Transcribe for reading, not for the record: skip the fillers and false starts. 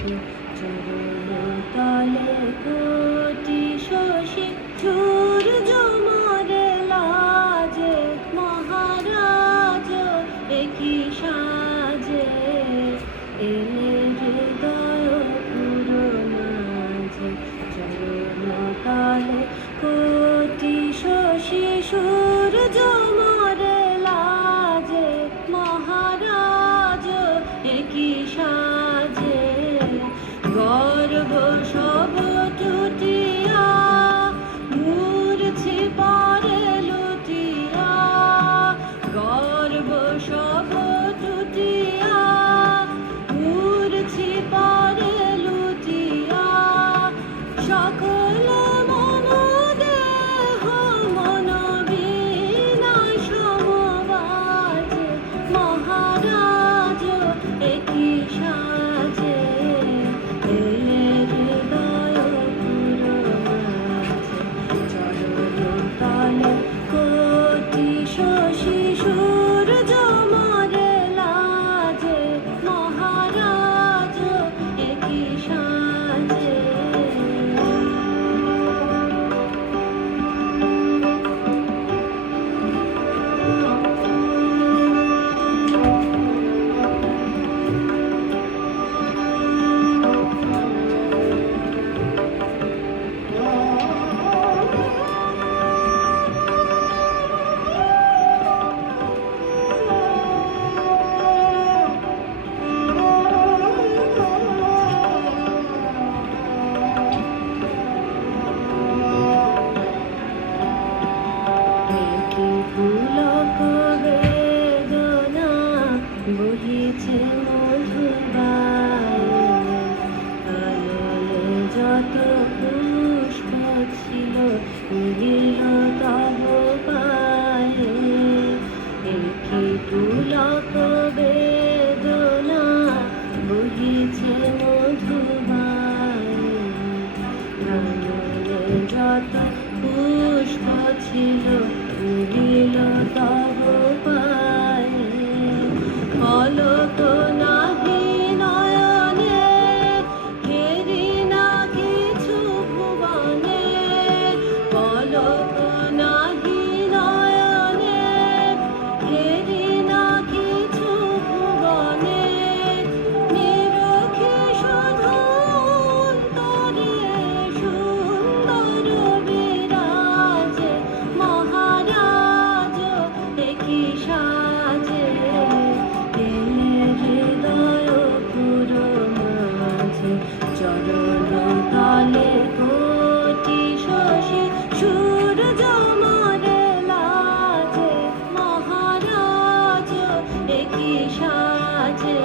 চরণ তলে কোটি শশী সূর্য মরে লাজে মহারাজ একই সাজে এলে হৃদয় পুরো মাঝে চরণ তলে কোটি শশী সূর্য মরে লাজে মহারাজ একই সাজে গর্ব সব টুটিয়া মূর্ছি পরে লুটিয়া গর্ব সব টুটিয়া মূর্ছি পরে লুটিয়া সকল মন দেহ মন বিনাশ সমবাজে মহারাজ একই সাজে এলে হৃদয় পুরো মাঝে চরণ তলে কোটি শশী সূর্য মরে লাজে মহারাজ একই সাজে পুলক বেদনা বহিছে মধুবায় আলোলে যত পুষ্প ছিল মিলিল তব পায়ে একই পুলক বেদনা বহিছে মধুবায় আলোলে যত পুষ্প ছিল মিলিল তব পায়ে পলক নাহি নয়নে হেরি না কিছু ভুবনে পলক নাহি নয়নে হেরি না কিছু ভুবনে নিরখে শুধু অন্তরে সুন্দর বিরাজে মহারাজ একই সাজে এলে হৃদয় পুরো মাঝে চরণ তলে কোটি শশী সূর্য মরে লাজে মহারাজ একই সাজে